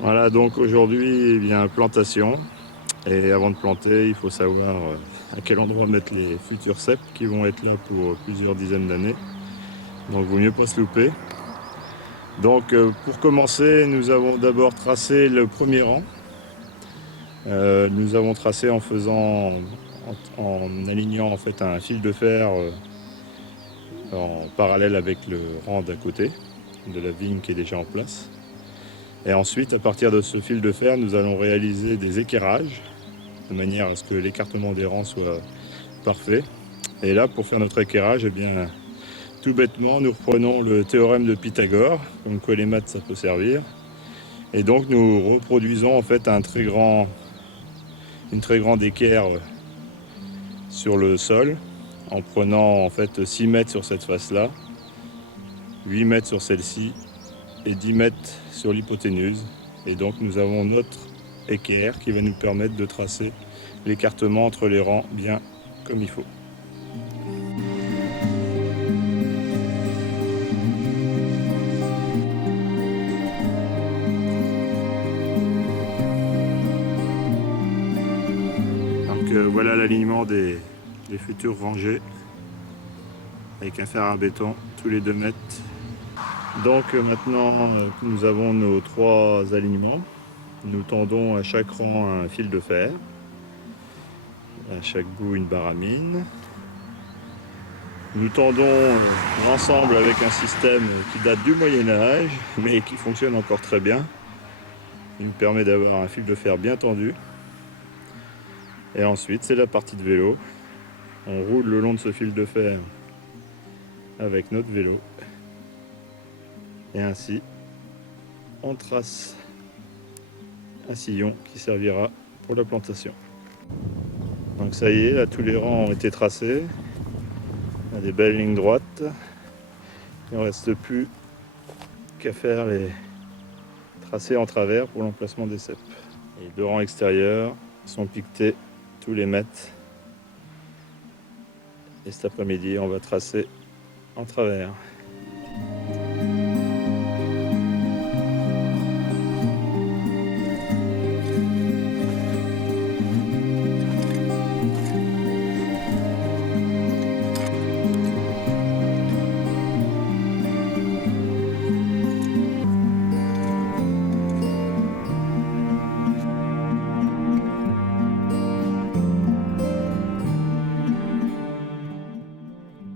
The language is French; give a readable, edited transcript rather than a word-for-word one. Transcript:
Voilà, donc aujourd'hui, eh bien, plantation. Et avant de planter, il faut savoir à quel endroit mettre les futurs cèpes qui vont être là pour plusieurs dizaines d'années. Donc il vaut mieux pas se louper. Donc pour commencer, nous avons d'abord tracé le premier rang. Nous avons tracé en faisant, en alignant en fait un fil de fer en parallèle avec le rang d'à côté de la vigne qui est déjà en place. Et ensuite, à partir de ce fil de fer, nous allons réaliser des équerrages de manière à ce que l'écartement des rangs soit parfait. Et là, pour faire notre équerrage, eh bien, tout bêtement, nous reprenons le théorème de Pythagore, comme quoi les maths ça peut servir. Et donc nous reproduisons en fait une très grande équerre sur le sol, en prenant en fait 6 mètres sur cette face-là, 8 mètres sur celle-ci et 10 mètres sur l'hypoténuse. Et donc nous avons notre équerre qui va nous permettre de tracer l'écartement entre les rangs bien comme il faut. Donc voilà l'alignement des futures rangées avec un fer à béton tous les 2 mètres. Donc maintenant nous avons nos 3 alignements. Nous tendons à chaque rang un fil de fer, à chaque bout une baramine. Nous tendons l'ensemble avec un système qui date du Moyen-Âge, mais qui fonctionne encore très bien. Il nous permet d'avoir un fil de fer bien tendu. Et ensuite, c'est la partie de vélo. On roule le long de ce fil de fer avec notre vélo. Et ainsi, on trace un sillon qui servira pour la plantation. Donc ça y est, là tous les rangs ont été tracés. Il y a des belles lignes droites. Il ne reste plus qu'à faire les tracés en travers pour l'emplacement des cèpes. Les 2 rangs extérieurs sont piquetés tous les mètres. Et cet après-midi, on va tracer en travers.